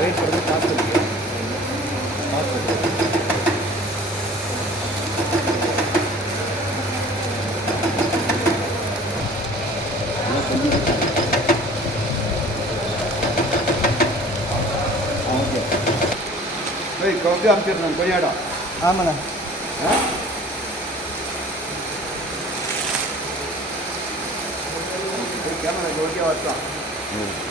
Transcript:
wait பண்ணி காசு இருக்கு காசு இருக்கு ஓகே போய் கவுக்கு அனுப்பிடுறேன் கொய்யாடா ஆமாண்ணா கேமரா ஓகே வரலாம்